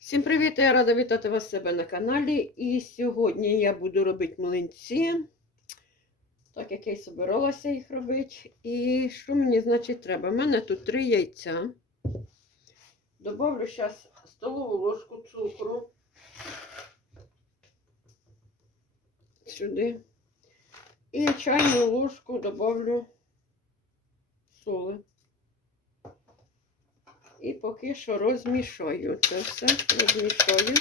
Всім привіт! Я рада вітати вас себе на каналі. І сьогодні я буду робити млинці, так як я й собиралася їх робити. І що мені, значить, треба? У мене тут три яйця. Добавлю зараз столову ложку цукру. Сюди. І чайну ложку добавлю соли. І поки що розмішаю це все, розмішаю.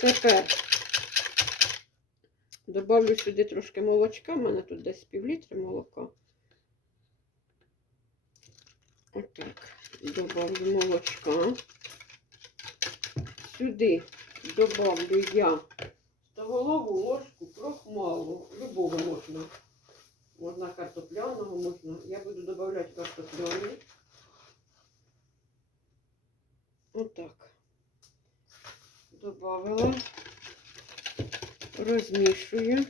Тепер добавлю сюди трошки молочка. У мене тут десь пів літри молока. Отак, добавлю молочка. Сюди добавлю я столову ложку крохмалу, любого можна. Можна картопляного, можна. Я буду додавати картопляний. Отак. Добавила. Розмішую.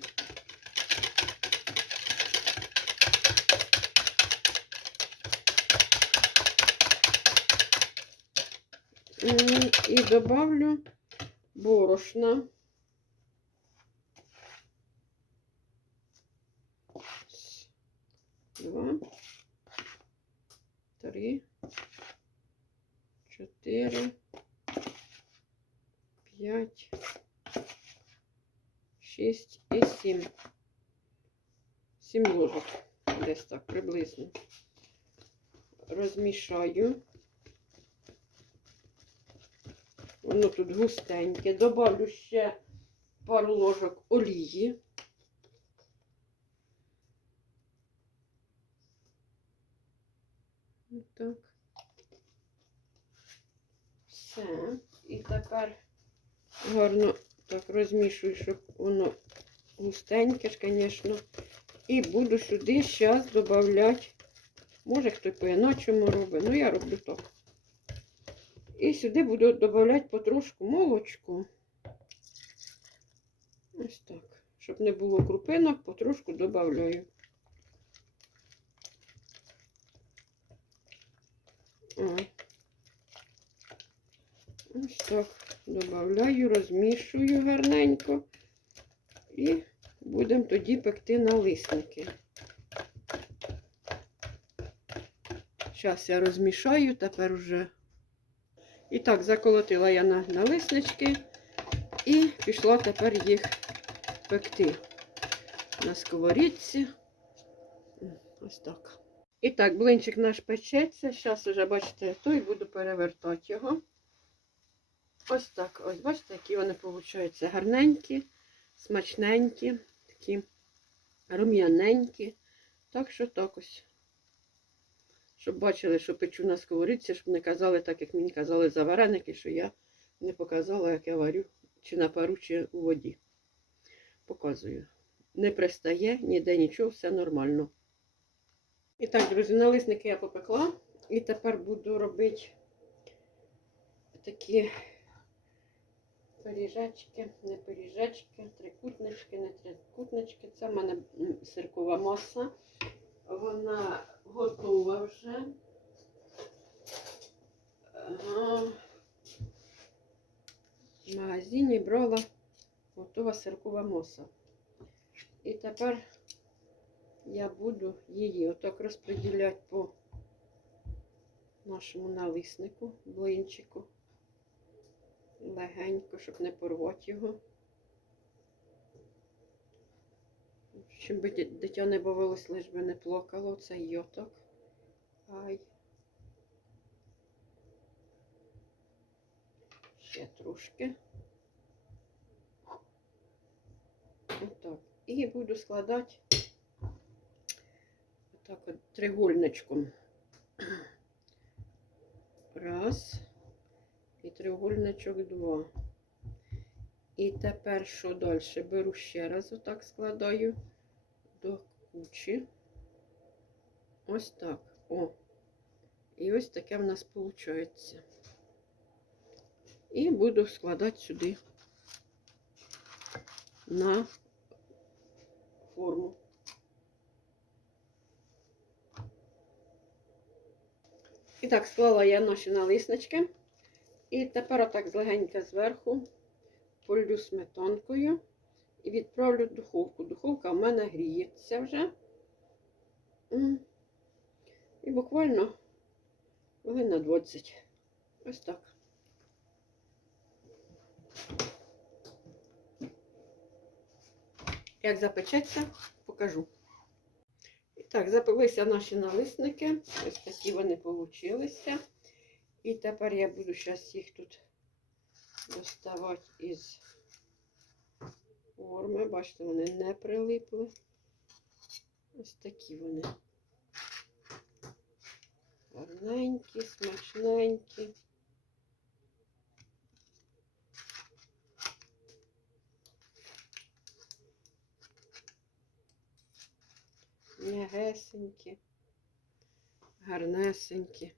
І добавлю борошна. Два, три, чотири, п'ять, шість і сім. Сім ложок. Десь так приблизно. Розмішаю. Воно тут густеньке. Добавлю ще пару ложок олії. Так. Все. І тепер гарно так розмішую, щоб воно густеньке ж, звісно. І буду сюди зараз додавати. Може хто по-інакшому робить, ну я роблю так. І сюди буду додавати потрошку молочку. Ось так. Щоб не було крупинок, потрошку додаю. О. Ось так додаю, розмішую гарненько і будемо тоді пекти налисники. Зараз я розмішаю, тепер уже. І так, заколотила я на налиснички і пішла тепер їх пекти на сковорідці. Ось так. І так, блинчик наш печеться. Зараз вже, бачите, той буду перевертати його. Ось так. Ось, бачите, які вони виходять гарненькі, смачненькі, такі рум'яненькі. Так що так ось. Щоб бачили, що печу на сковорідці, щоб не казали так, як мені казали за вареники, що я не показала, як я варю, чи на пару, чи у воді. Показую. Не пристає, ніде нічого, все нормально. І так, друзі, налисники я попекла. І тепер буду робити такі пиріжечки, не пиріжечки, трикутнички, не трикутнички. Це в мене сиркова маса. Вона готова вже. В магазині брала готова сиркова маса. І тепер я буду її отак розподіляти по нашому налиснику, блинчику. Легенько, щоб не порвати його. Щоб би дитя не бавилось, лиш би не плакало, це йоток. Ай. Ще трошки. Отак. І буду складати отак от тригольничком. Раз треугольничок 2. І тепер, що далі? Беру ще раз, отак складаю до кучі. Ось так. О. І ось таке в нас виходить. І буду складати сюди на форму. І так, склала я наші налисночки. І тепер отак злегенько зверху полю сметанкою і відправлю в духовку. Духовка в мене гріється вже. І буквально хвилин на 20. Ось так. Як запечеться, покажу. І так, запилися наші налисники. Ось такі вони получилися. І тепер я буду зараз їх тут доставати із форми. Бачите, вони не прилипли. Ось такі вони. Гарненькі, смачненькі. М'ягесенькі, гарнесенькі.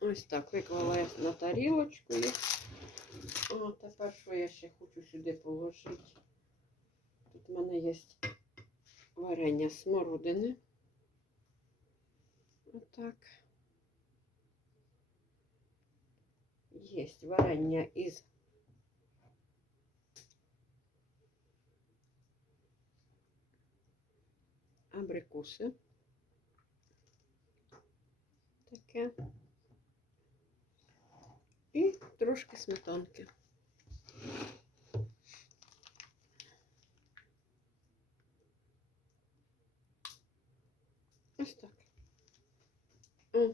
Ось так виклала я на тарілочку їх. О, тепер що я ще хочу сюди положити? Тут в мене є варення смородини. Отак. Є варення із абрикоси. Таке. І трошки сметанки. Ось так. О.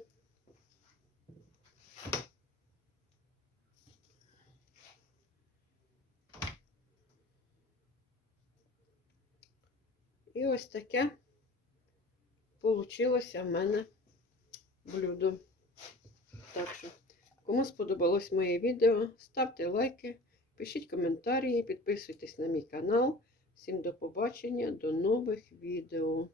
І ось таке получилося в мене блюдо. Так що, кому сподобалось моє відео, ставте лайки, пишіть коментарі, підписуйтесь на мій канал. Всім до побачення, до нових відео.